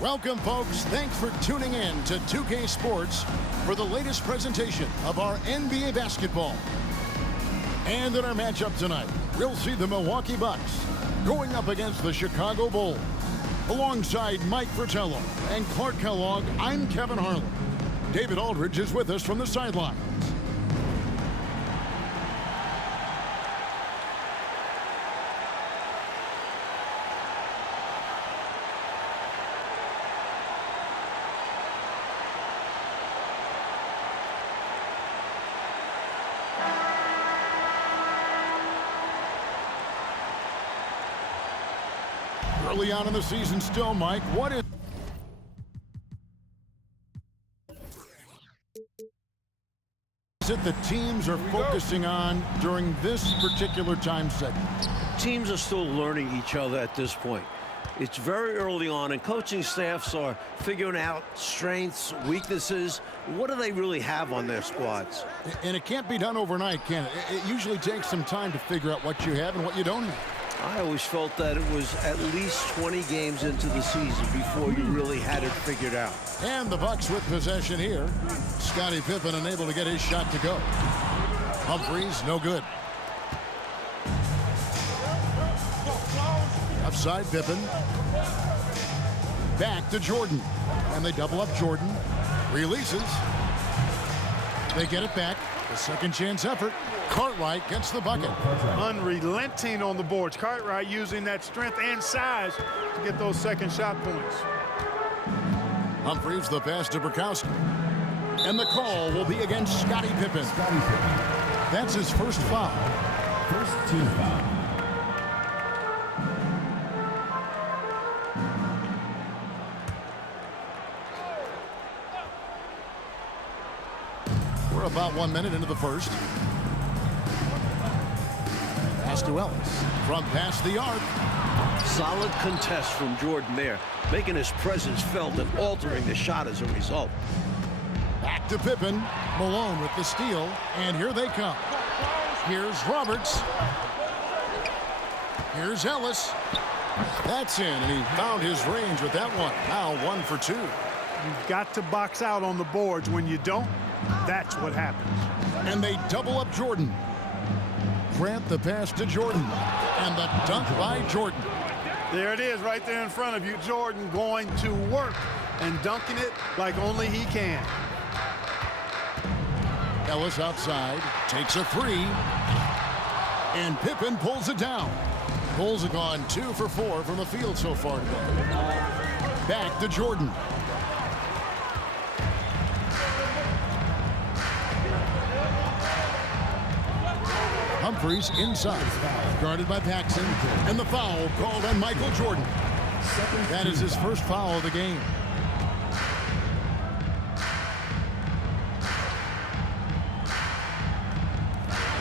Welcome, folks. Thanks for tuning in to 2K Sports for the latest presentation of our NBA basketball. And in our matchup tonight, we'll see the Milwaukee Bucks going up against the Chicago Bulls. Alongside Mike Fratello and Clark Kellogg, I'm Kevin Harlan. David Aldridge is with us from the sidelines. Early on in the season still, Mike, what is it the teams are focusing on during this particular time segment? Teams are still learning each other at this point. It's very early on, and coaching staffs are figuring out strengths, weaknesses. What do they really have on their squads? And it can't be done overnight, can it? It usually takes some time to figure out what you have and what you don't have. I always felt that it was at least 20 games into the season before you really had it figured out. And the Bucks with possession here. Scottie Pippen unable to get his shot to go. Humphries, no good. Upside Pippen. Back to Jordan. And they double up Jordan. Releases. They get it back. A second chance effort. Cartwright gets the bucket. Unrelenting on the boards. Cartwright using that strength and size to get those second shot points. Humphries the pass to Burkowski. And the call will be against Scottie Pippen. That's his first foul. First team foul. We're about 1 minute into the first. Pass to Ellis. From past the arc. Solid contest from Jordan there, making his presence felt and altering the shot as a result. Back to Pippen. Malone with the steal. And here they come. Here's Roberts. Here's Ellis. That's in, and he found his range with that one. Now 1 for 2. You've got to box out on the boards. When you don't, that's what happens. And they double up Jordan. Grant the pass to Jordan. And the dunk by Jordan. There it is right there in front of you. Jordan going to work and dunking it like only he can. Ellis outside. Takes a three. And Pippen pulls it down. Bulls have gone 2 for 4 from the field so far today. Back to Jordan. Humphries inside, guarded by Paxson, and the foul called on Michael Jordan. That is his first foul of the game.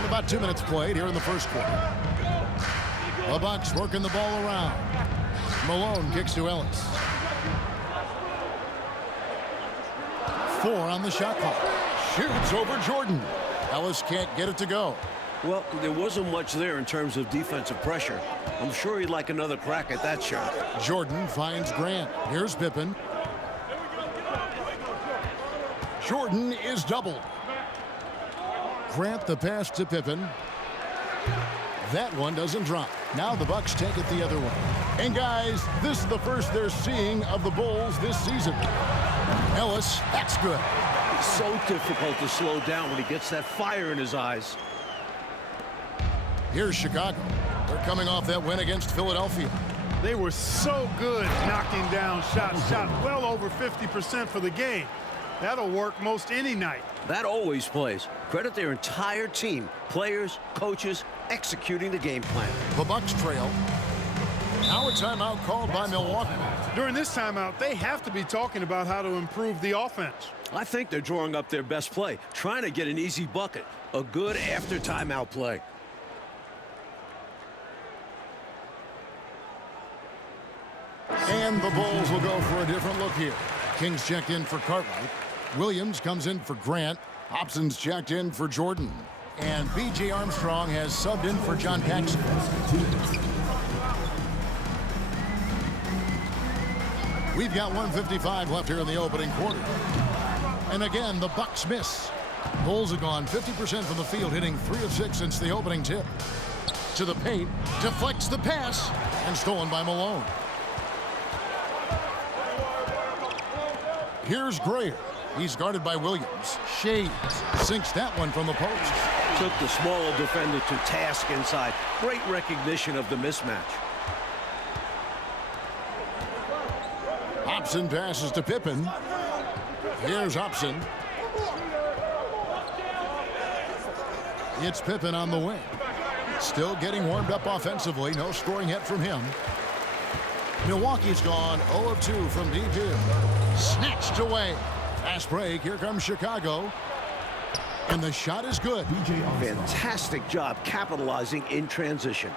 About 2 minutes played here in the first quarter. The Bucks working the ball around. Malone kicks to Ellis. 4 on the shot clock. Shoots over Jordan. Ellis can't get it to go. Well, there wasn't much there in terms of defensive pressure. I'm sure he'd like another crack at that shot. Jordan finds Grant. Here's Pippen. Jordan is doubled. Grant the pass to Pippen. That one doesn't drop. Now the Bucks take it the other way. And guys, this is the first they're seeing of the Bulls this season. Ellis, that's good. It's so difficult to slow down when he gets that fire in his eyes. Here's Chicago. They're coming off that win against Philadelphia. They were so good knocking down shots. Shot well over 50% for the game. That'll work most any night. That always plays. Credit their entire team, players, coaches, executing the game plan. The Bucks trail. Now a timeout called by Milwaukee. During this timeout, they have to be talking about how to improve the offense. I think they're drawing up their best play, trying to get an easy bucket. A good after timeout play. And the Bulls will go for a different look here. Kings checked in for Cartwright. Williams comes in for Grant. Hobson's checked in for Jordan. And B.J. Armstrong has subbed in for John Paxson. We've got 1:55 left here in the opening quarter. And again, the Bucks miss. Bulls have gone 50% from the field, hitting 3 of 6 since the opening tip. To the paint, deflects the pass, and stolen by Malone. Here's Grayer. He's guarded by Williams. Shades sinks that one from the post. Took the smaller defender to task inside. Great recognition of the mismatch. Hobson passes to Pippen. Here's Hobson. It's Pippen on the wing. Still getting warmed up offensively. No scoring yet from him. Milwaukee's gone 0 of 2 from deep here. Snatched away. Fast break. Here comes Chicago. And the shot is good. Fantastic job capitalizing in transition.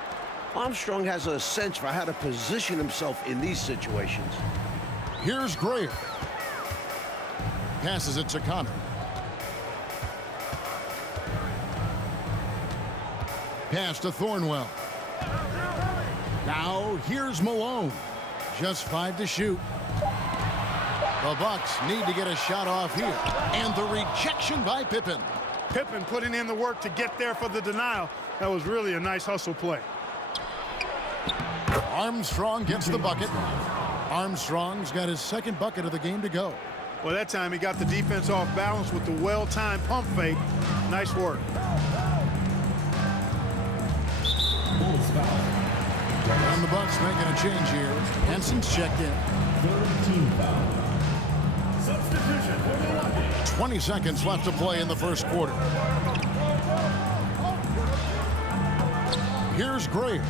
Armstrong has a sense for how to position himself in these situations. Here's Grayer. Passes it to Connor. Pass to Thornwell. Now here's Malone. Just 5 to shoot. The Bucks need to get a shot off here. And the rejection by Pippen. Pippen putting in the work to get there for the denial. That was really a nice hustle play. Armstrong gets the bucket. Armstrong's got his second bucket of the game to go. Well, that time he got the defense off balance with the well-timed pump fake. Nice work. And the Bucks making a change here. Henson's checked in. 20 seconds left to play in the first quarter. Here's Grayer.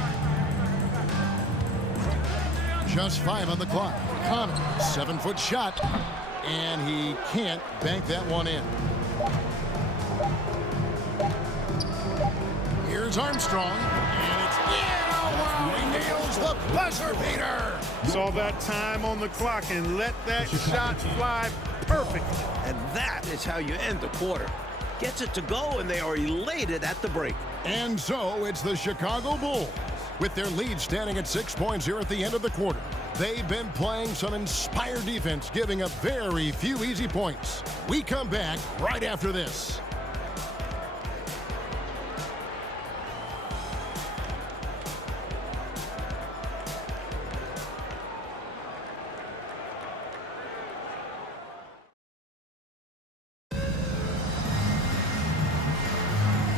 Just 5 on the clock. Connor, 7-foot shot. And he can't bank that one in. Here's Armstrong. And it's in. Oh, he nails the buzzer beater. Saw that time on the clock and let that shot fly perfectly. And that is how you end the quarter. Gets it to go, and they are elated at the break. And so it's the Chicago Bulls with their lead standing at 6 points here at the end of the quarter. They've been playing some inspired defense, giving up very few easy points. We come back right after this.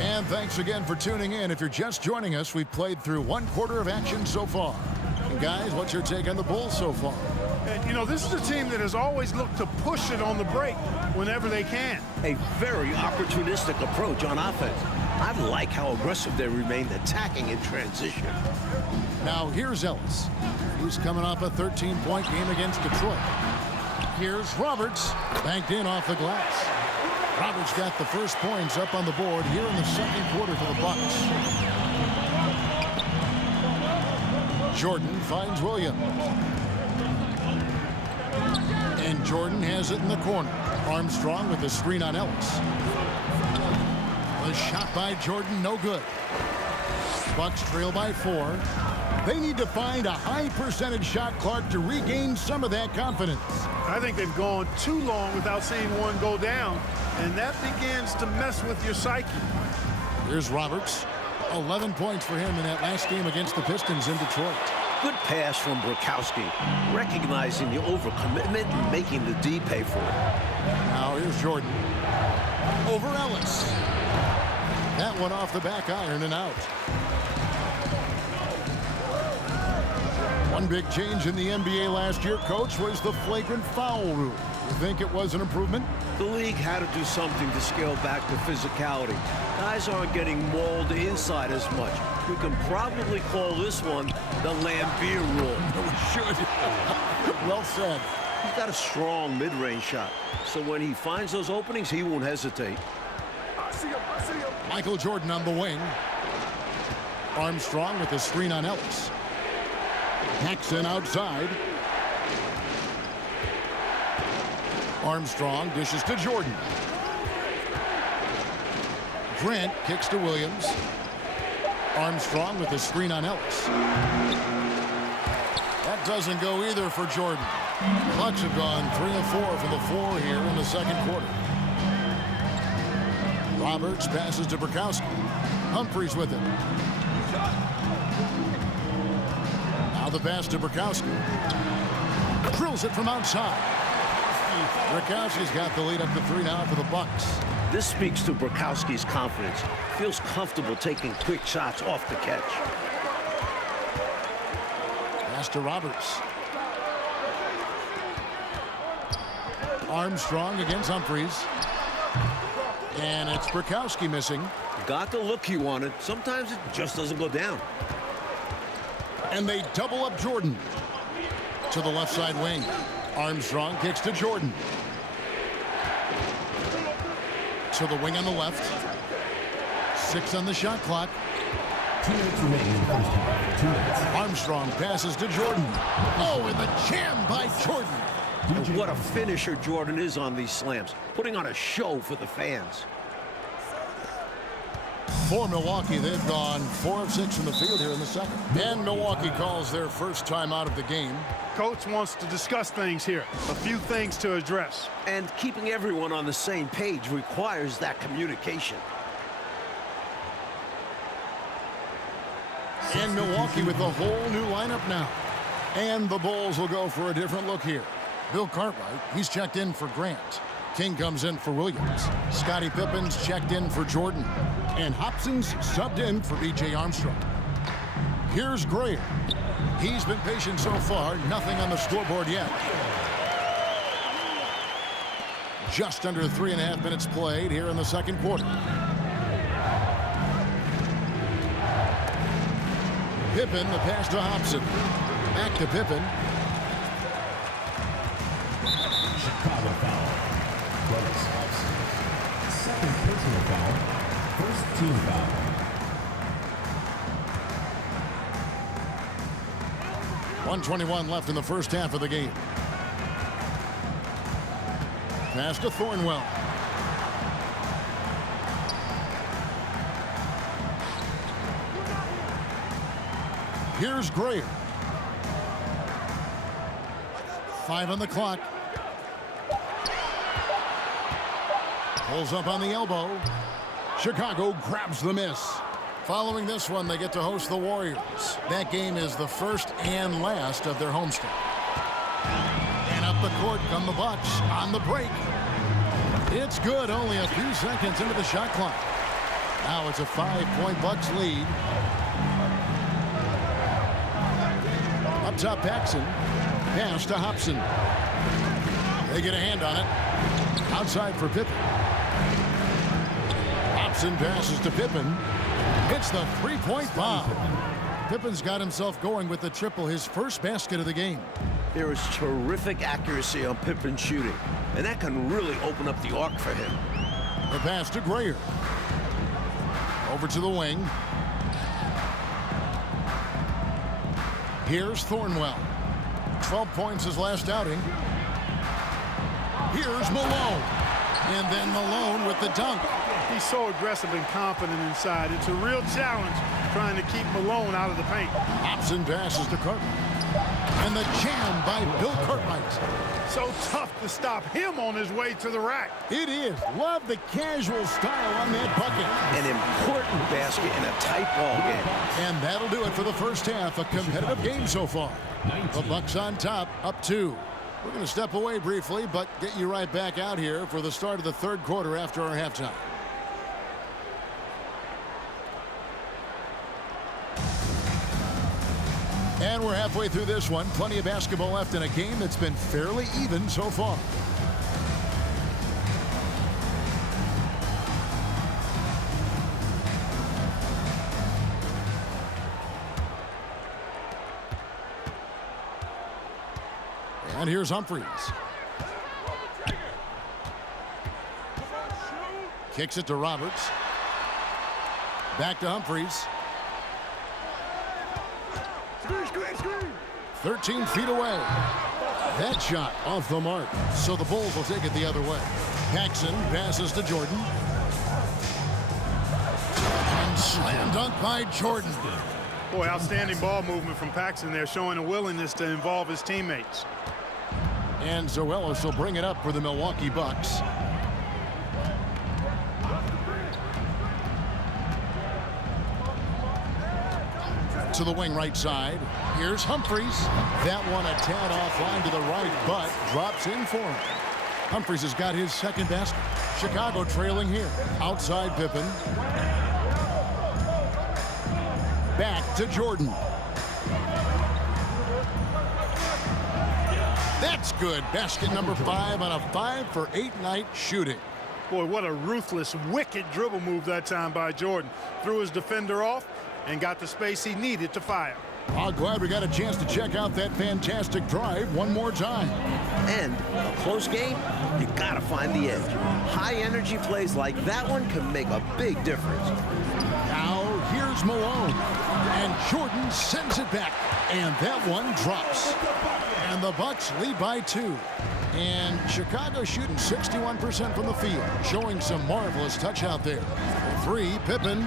And thanks again for tuning in. If you're just joining us, we've played through 1 quarter of action so far. And guys, what's your take on the Bulls so far? And, you know, this is a team that has always looked to push it on the break whenever they can. A very opportunistic approach on offense. I like how aggressive they remain attacking in transition. Now here's Ellis. He's coming off a 13-point game against Detroit. Here's Roberts, banked in off the glass. Roberts got the first points up on the board here in the second quarter for the Bucks. Jordan finds Williams. And Jordan has it in the corner. Armstrong with the screen on Ellis. The shot by Jordan, no good. Bucks trail by 4. They need to find a high percentage shot, Clark, to regain some of that confidence. I think they've gone too long without seeing one go down, and that begins to mess with your psyche. Here's Roberts. 11 points for him in that last game against the Pistons in Detroit. Good pass from Brokowski, recognizing the overcommitment and making the D pay for it. Now here's Jordan. Over Ellis. That one off the back iron and out. One big change in the NBA last year, Coach, was the flagrant foul rule. You think it was an improvement? The league had to do something to scale back the physicality. Guys aren't getting mauled inside as much. You can probably call this one the Lambeer rule. We should. Well said. He's got a strong mid-range shot, so when he finds those openings, he won't hesitate. Michael Jordan on the wing. Armstrong with the screen on Ellis. Paxson outside. Armstrong dishes to Jordan. Grant kicks to Williams. Armstrong with the screen on Ellis. That Doesn't go either for Jordan. Bucks have gone 3 of 4 from the floor here in the second quarter. Roberts passes to Burkowski. Humphries with it. Now the pass to Burkowski. Drills it from outside. Burkowski's got the lead up to 3 now for the Bucks. This speaks to Burkowski's confidence. Feels comfortable taking quick shots off the catch. Pass to Roberts. Armstrong against Humphries. And it's Burkowski missing. Got the look he wanted. Sometimes it just doesn't go down. And they double up Jordan. To the left side wing. Armstrong kicks to Jordan. To the wing on the left. 6 on the shot clock. 2 minutes remaining in the first half. 2 minutes. Armstrong passes to Jordan. Oh, and the jam by Jordan. And what a finisher Jordan is on these slams. Putting on a show for the fans. For Milwaukee, they've gone 4 of 6 from the field here in the second. And Milwaukee calls their first time out of the game. Coach wants to discuss things here. A few things to address. And keeping everyone on the same page requires that communication. And Milwaukee with a whole new lineup now. And the Bulls will go for a different look here. Bill Cartwright, he's checked in for Grant. King comes in for Williams. Scottie Pippen's checked in for Jordan. And Hobson's subbed in for B.J. Armstrong. Here's Grayer. He's been patient so far. Nothing on the scoreboard yet. Just under 3.5 minutes played here in the second quarter. Pippen, the pass to Hobson. Back to Pippen. Chicago foul. Dennis Hobson. Second personal foul. First team foul. .121 left in the first half of the game. Pass to Thornwell. Here's Grayer. 5 on the clock. Pulls up on the elbow. Chicago grabs the miss. Following this one, they get to host the Warriors. That game is the first and last of their homestand. And up the court come the Bucks on the break. It's good, only a few seconds into the shot clock. Now it's a 5-point Bucks lead. Up top, Paxson. Pass to Hobson. They get a hand on it. Outside for Pippen. Hobson passes to Pippen. Hits the 3-point bomb. Pippen's got himself going with the triple, his first basket of the game. There is terrific accuracy on Pippen's shooting, and that can really open up the arc for him. The pass to Grayer. Over to the wing. Here's Thornwell. 12 points his last outing. Here's Malone. And then Malone with the dunk. He's so aggressive and confident inside. It's a real challenge trying to keep Malone out of the paint. Hobson passes to Cartwright. And the jam by Bill Cartwright. So tough to stop him on his way to the rack. It is. Love the casual style on that bucket. An important basket in a tight ball game. And that'll do it for the first half. A competitive game so far. The Bucks on top, up 2. We're going to step away briefly, but get you right back out here for the start of the third quarter after our halftime. And we're halfway through this one. Plenty of basketball left in a game that's been fairly even so far. And here's Humphries. Kicks it to Roberts. Back to Humphries. 13 feet away. That shot off the mark. So the Bulls will take it the other way. Paxson passes to Jordan. And slam dunk by Jordan. Boy, outstanding ball movement from Paxson there, showing a willingness to involve his teammates. And Zoelos will bring it up for the Milwaukee Bucks. To the wing right side. Here's Humphries. That one a tad offline to the right, but drops in for him. Humphries has got his second basket. Chicago trailing here. Outside Pippen. Back to Jordan. That's good. Basket number 5 on a 5-for-8 night shooting. Boy, what a ruthless, wicked dribble move that time by Jordan. Threw his defender off and got the space he needed to fire. Oh, glad we got a chance to check out that fantastic drive one more time. And a close game, you gotta find the edge. High energy plays like that one can make a big difference. Now here's Malone. And Jordan sends it back. And that one drops. And the Bucks lead by 2. And Chicago shooting 61% from the field, showing some marvelous touch out there. 3, Pippen.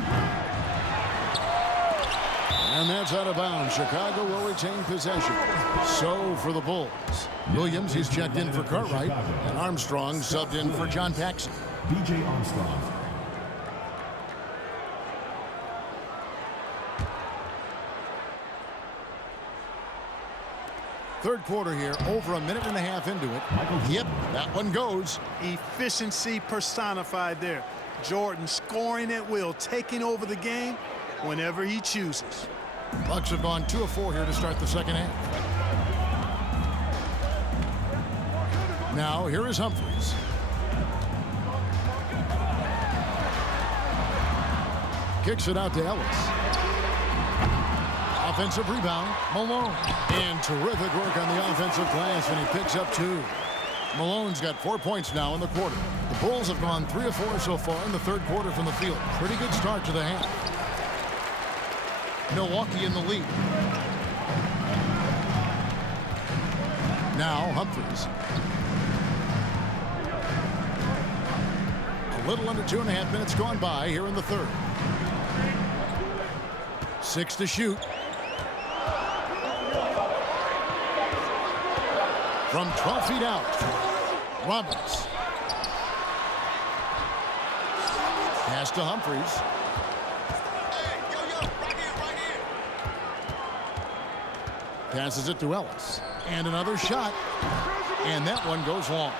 And that's out of bounds. Chicago will retain possession. So for the Bulls, Williams, he's checked in for Cartwright, and Armstrong subbed in for John Paxson. B.J. Armstrong. Third quarter here, over a minute and a half into it. Yep, that one goes. Efficiency personified there. Jordan scoring at will, taking over the game whenever he chooses. Bucks have gone 2 of 4 here to start the second half. Now here is Humphries. Kicks it out to Ellis. Offensive rebound, Malone. And terrific work on the offensive glass, and he picks up 2. Malone's got 4 points now in the quarter. The Bulls have gone 3 of 4 so far in the third quarter from the field. Pretty good start to the half. Milwaukee in the lead. Now Humphries. A little under 2.5 minutes gone by here in the third. 6 to shoot. From 12 feet out, Roberts. Pass to Humphries. Passes it to Ellis. And another shot. And that one goes long.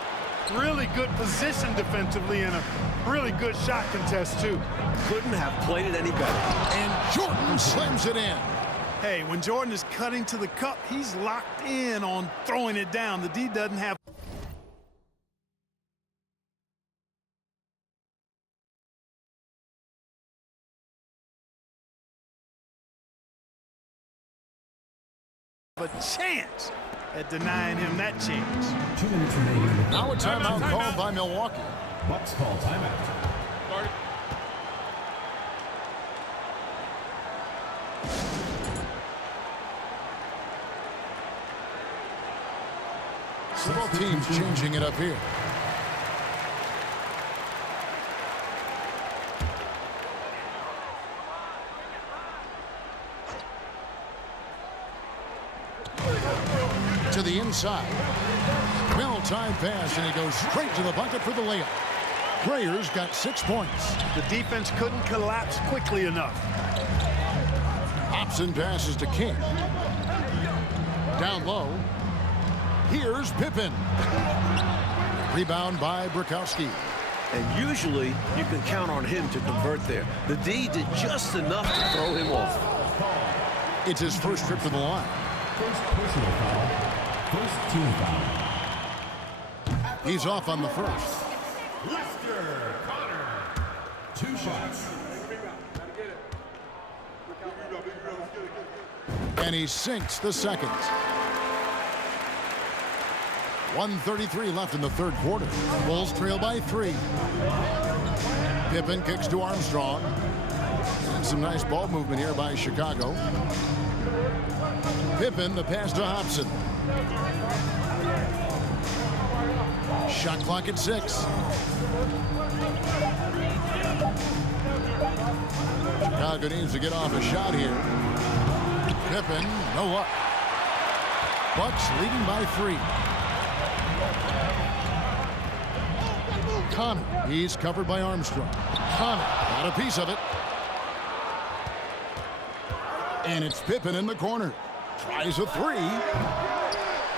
Really good position defensively and a really good shot contest, too. Couldn't have played it any better. And Jordan slams it in. Hey, when Jordan is cutting to the cup, he's locked in on throwing it down. The D doesn't have a chance at denying him that chance. 2 minutes remaining. Now a timeout called by Milwaukee. Bucks call timeout. Both teams changing it up here. To the inside. Well-timed pass, and he goes straight to the bucket for the layup. Prayers got 6 points. The defense couldn't collapse quickly enough. Hobson passes to King. Down low. Here's Pippen. Rebound by Bukowski. And usually you can count on him to convert there. The D did just enough to throw him off. It's his first trip to the line. First personal foul. First team foul. He's off on the first. Lester Connor. 2 shots. And he sinks the second. 1:33 left in the third quarter. Bulls trail by 3. Pippen kicks to Armstrong. And some nice ball movement here by Chicago. Pippen, the pass to Hobson. Shot clock at 6. Chicago needs to get off a shot here. Pippen, no luck. Bucks leading by 3. Connor, he's covered by Armstrong. Connor got a piece of it. And it's Pippen in the corner. Tries a 3.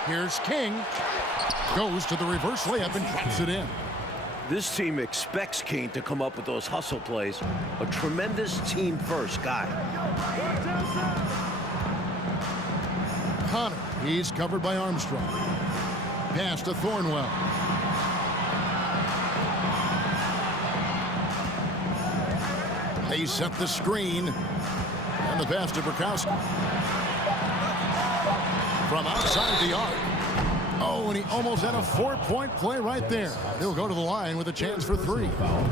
Here's King. Goes to the reverse layup and drops it in. This team expects King to come up with those hustle plays. A tremendous team-first guy. Connor, he's covered by Armstrong. Pass to Thornwell. They set the screen. And the pass to Burkowski. From outside the arc. Oh, and he almost had a 4-point play right there. He'll go to the line with a chance for 3. Well,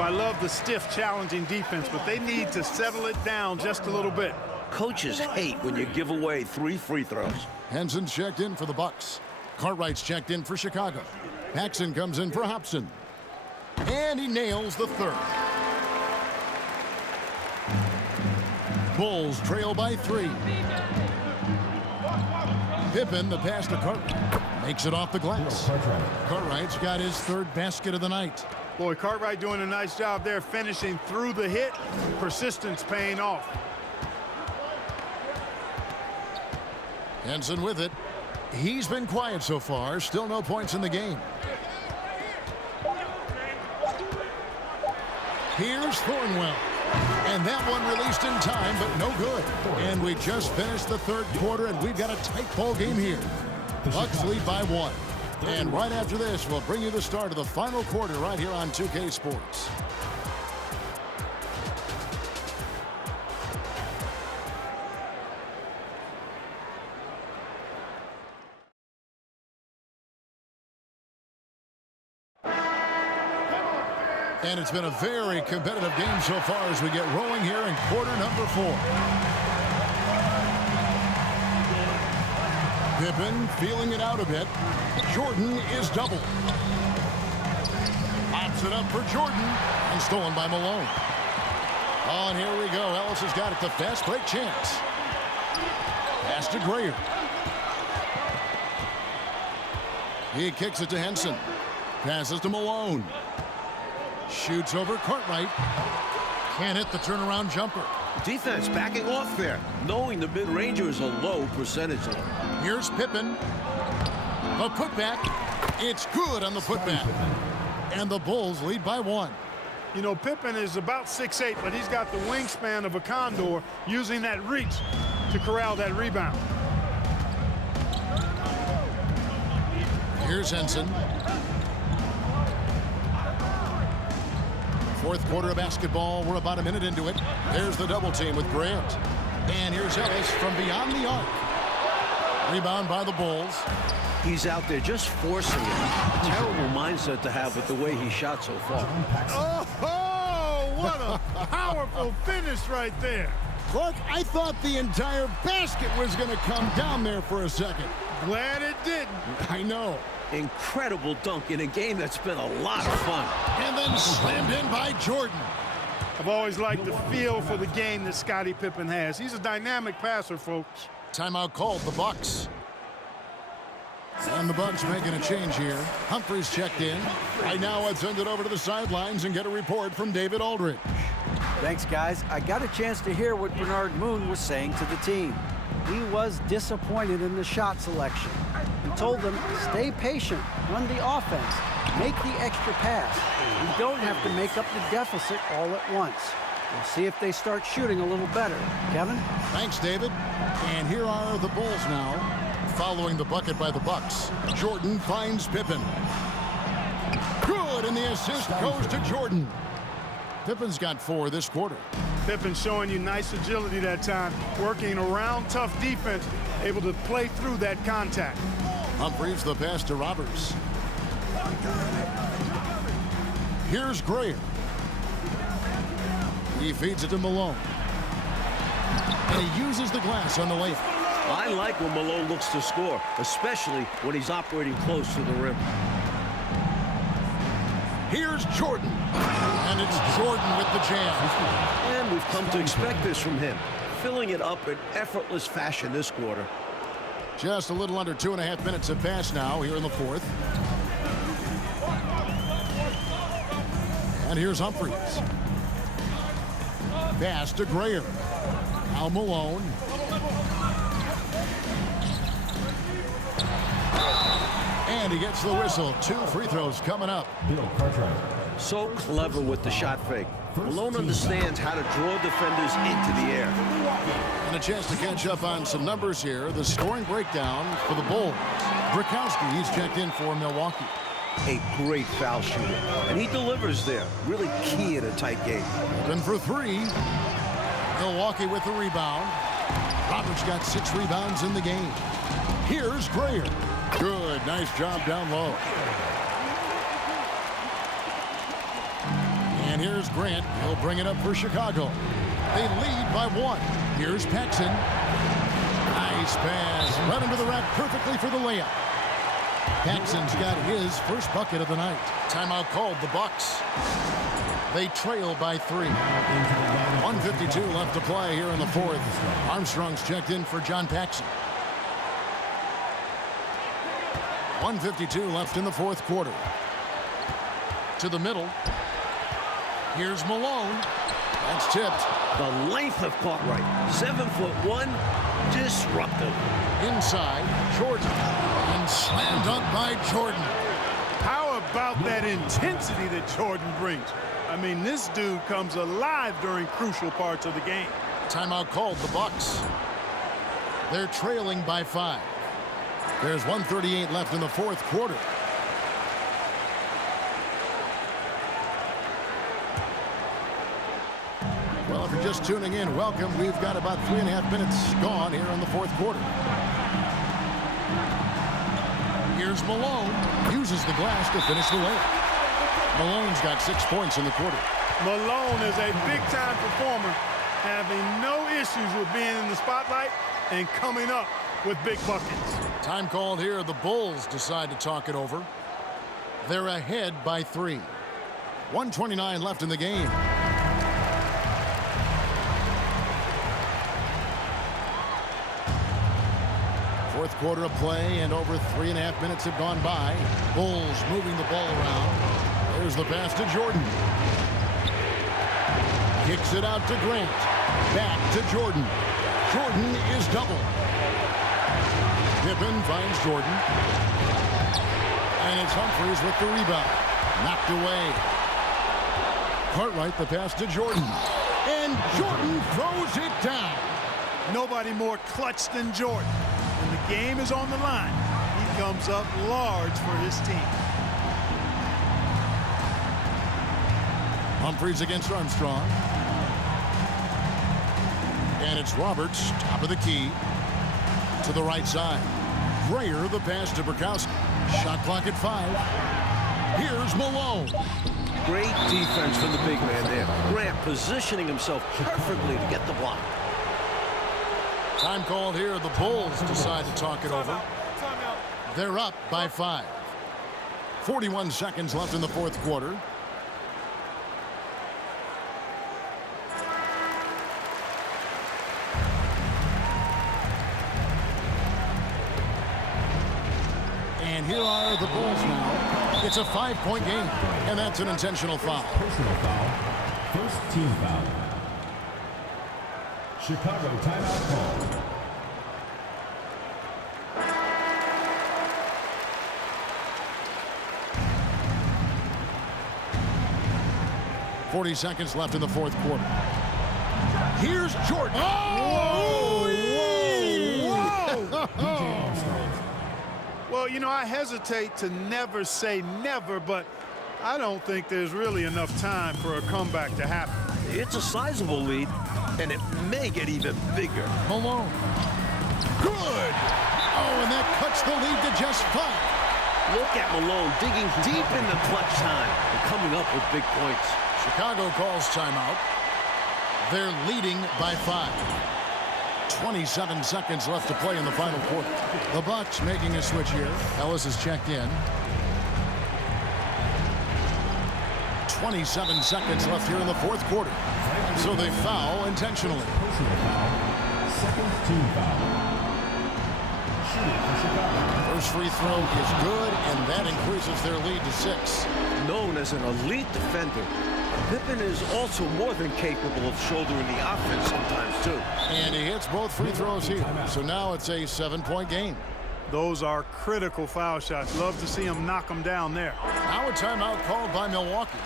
I love the stiff, challenging defense, but they need to settle it down just a little bit. Coaches hate when you give away 3 free throws. Henson's checked in for the Bucks. Cartwright's checked in for Chicago. Paxson comes in for Hobson. And he nails the 3rd. Bulls trail by 3. Pippen, the pass to Cartwright. Makes it off the glass. Cartwright's got his 3rd basket of the night. Boy, Cartwright doing a nice job there finishing through the hit. Persistence paying off. Henson with it. He's been quiet so far. Still no points in the game. Here's Thornwell. And that one released in time, but no good. And we just finished the 3rd quarter, and we've got a tight ball game here. Bucks lead by 1. And right after this, we'll bring you the start of the final quarter right here on 2K Sports. And it's been a very competitive game so far as we get rolling here in quarter number 4. Pippen feeling it out a bit. Jordan is doubled. Pops it up for Jordan and stolen by Malone. Oh, and here we go. Ellis has got it. The fast break chance. Pass to Grayer. He kicks it to Henson. Passes to Malone. Shoots over Cartwright. Can't hit the turnaround jumper. Defense backing off there, knowing the mid-ranger is a low percentage of them. Here's Pippen. The putback. It's good on the putback. And the Bulls lead by 1. You know, Pippen is about 6'8", but he's got the wingspan of a condor, using that reach to corral that rebound. Here's Henson. 4th quarter of basketball. We're about a minute into it. There's the double team with Grant. And here's Ellis from beyond the arc. Rebound by the Bulls. He's out there just forcing it. Terrible mindset to have with the way he shot so far. Oh, what a powerful finish right there. Clark, I thought the entire basket was going to come down there for a second. Glad it didn't. I know. Incredible dunk in a game that's been a lot of fun. And then slammed in by Jordan. I've always liked the feel for the game that Scottie Pippen has. He's a dynamic passer, folks. Timeout called, the Bucks. And the Bucks making a change here. Humphries checked in. Right now, I'd send it over to the sidelines and get a report from David Aldridge. Thanks, guys. I got a chance to hear what Bernard Moon was saying to the team. He was disappointed in the shot selection. He told them, stay patient, run the offense, make the extra pass. You don't have to make up the deficit all at once. We'll see if they start shooting a little better. Kevin? Thanks, David. And here are the Bulls now. Following the bucket by the Bucks. Jordan finds Pippen. Good, and the assist goes to Jordan. Pippen's got 4 this quarter. Pippen showing you nice agility that time, working around tough defense, able to play through that contact. Humphries the pass to Roberts. Here's Grayer. He feeds it to Malone. And he uses the glass on the layup. I like when Malone looks to score, especially when he's operating close to the rim. Here's Jordan. And it's Jordan with the jam. And we've come to expect this from him. filling it up in effortless fashion this quarter. Just a little under 2.5 minutes have passed now here in the fourth. And here's Humphries. Pass to Grayer. Now Malone. And he gets the whistle. 2 free throws coming up. Bill Cartwright. So clever with the shot fake. Malone understands how to draw defenders into the air. And a chance to catch up on some numbers here. The scoring breakdown for the Bulls. Brzykowski, he's checked in for Milwaukee. A great foul shooter. And he delivers there. Really key in a tight game. Open for 3. Milwaukee with the rebound. Roberts got 6 rebounds in the game. Here's Grayer. Good. Nice job down low. And here's Grant. He'll bring it up for Chicago. They lead by 1. Here's Paxson. Nice pass. Right into the rack perfectly for the layup. Paxson's got his first bucket of the night. Timeout called the Bucks. They trail by 3. 1:52 left to play here in the fourth. Armstrong's checked in for John Paxson. 1:52 left in the fourth quarter. To the middle. Here's Malone. That's tipped. The length of Cartwright. 7'1", disruptive. Inside, Jordan. And slammed up by Jordan. How about that intensity that Jordan brings? I mean, this dude comes alive during crucial parts of the game. Timeout called the Bucks. They're trailing by 5. There's 1:38 left in the fourth quarter. Well, if you're just tuning in, welcome. We've got about 3.5 minutes gone here in the fourth quarter. Here's Malone. Uses the glass to finish the layup. Malone's got 6 points in the quarter. Malone is a big-time performer, having no issues with being in the spotlight and coming up with big buckets. Time called here. The Bulls decide to talk it over. They're ahead by 3. 1:29 left in the game. Fourth quarter of play, and over 3.5 minutes have gone by. Bulls moving the ball around. There's the pass to Jordan. Kicks it out to Grant. Back to Jordan. Jordan is double. Pippen finds Jordan. And it's Humphries with the rebound. Knocked away. Cartwright, the pass to Jordan. And Jordan throws it down. Nobody more clutch than Jordan. When the game is on the line, he comes up large for his team. Humphries against Armstrong. And it's Roberts, top of the key, to the right side. Grayer, the pass to Brzykowski. Shot clock at 5. Here's Malone. Great defense from the big man there. Grant positioning himself perfectly to get the block. Time called here. The Bulls decide to talk it over. They're up by 5. 41 seconds left in the fourth quarter. And here are the Bulls now. It's a 5-point game, and that's an intentional foul. Personal foul. First team foul. Chicago timeout call. .40 seconds left in the fourth quarter. Here's Jordan. Oh! Whoa! Whoa! Well, you know, I hesitate to never say never, but I don't think there's really enough time for a comeback to happen. It's a sizable lead, and it may get even bigger. Malone. Good. Oh, and that cuts the lead to just 5. Look at Malone digging deep in the clutch time and coming up with big points. Chicago calls timeout. They're leading by 5. 27 seconds left to play in the final quarter. The Bucks making a switch here. Ellis is checked in. 27 seconds left here in the fourth quarter. So they foul intentionally. Personal foul. Second team foul. Shooting for Chicago. First free throw is good, and that increases their lead to 6. Known as an elite defender, Pippen is also more than capable of shouldering the offense sometimes, too. And he hits both free throws here. So now it's a 7-point game. Those are critical foul shots. Love to see him knock them down there. Now a timeout called by Milwaukee.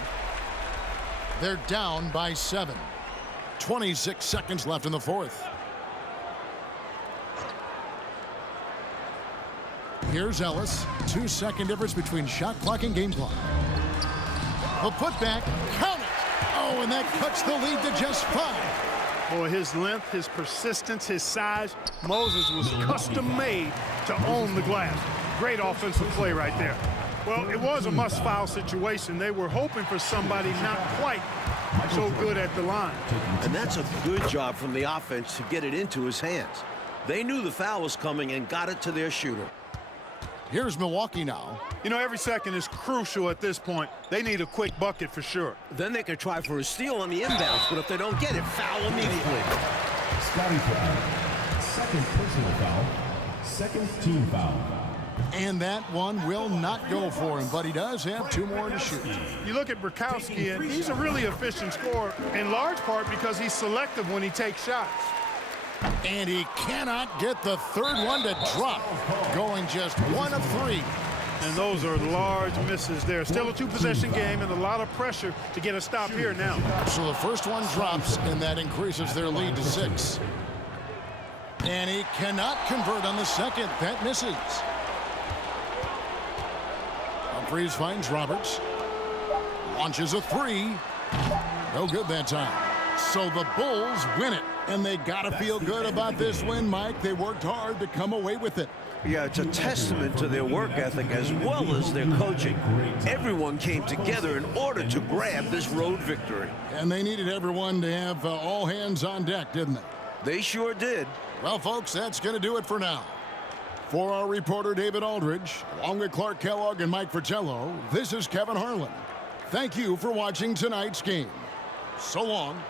They're down by 7. 26 seconds left in the fourth. Here's Ellis. 2-second difference between shot clock and game clock. The putback, count it. Oh, and that cuts the lead to just 5. Boy, his length, his persistence, his size. Moses was custom made to own the glass. Great offensive play right there. Well, it was a must-foul situation. They were hoping for somebody not quite so good at the line. And that's a good job from the offense to get it into his hands. They knew the foul was coming and got it to their shooter. Here's Milwaukee now. You know, every second is crucial at this point. They need a quick bucket for sure. Then they could try for a steal on the inbounds, but if they don't get it, foul immediately. Scotty foul. Second personal foul. Second team foul. And that one will not go for him, but he does have 2 more to shoot. You look at Bukowski, and he's a really efficient scorer, in large part because he's selective when he takes shots. And he cannot get the third one to drop, going just 1 of 3. And those are large misses there. Still a 2-possession game and a lot of pressure to get a stop here now. So the first one drops, and that increases their lead to 6. And he cannot convert on the second. That misses. Humphries finds Roberts. Launches a 3. No good that time. So the Bulls win it. And they got to feel good about this win, Mike. They worked hard to come away with it. Yeah, it's a testament to their work ethic as well as their coaching. Everyone came together in order to grab this road victory. And they needed everyone to have all hands on deck, didn't they? They sure did. Well, folks, that's going to do it for now. For our reporter, David Aldridge, along with Clark Kellogg and Mike Fratello, this is Kevin Harlan. Thank you for watching tonight's game. So long.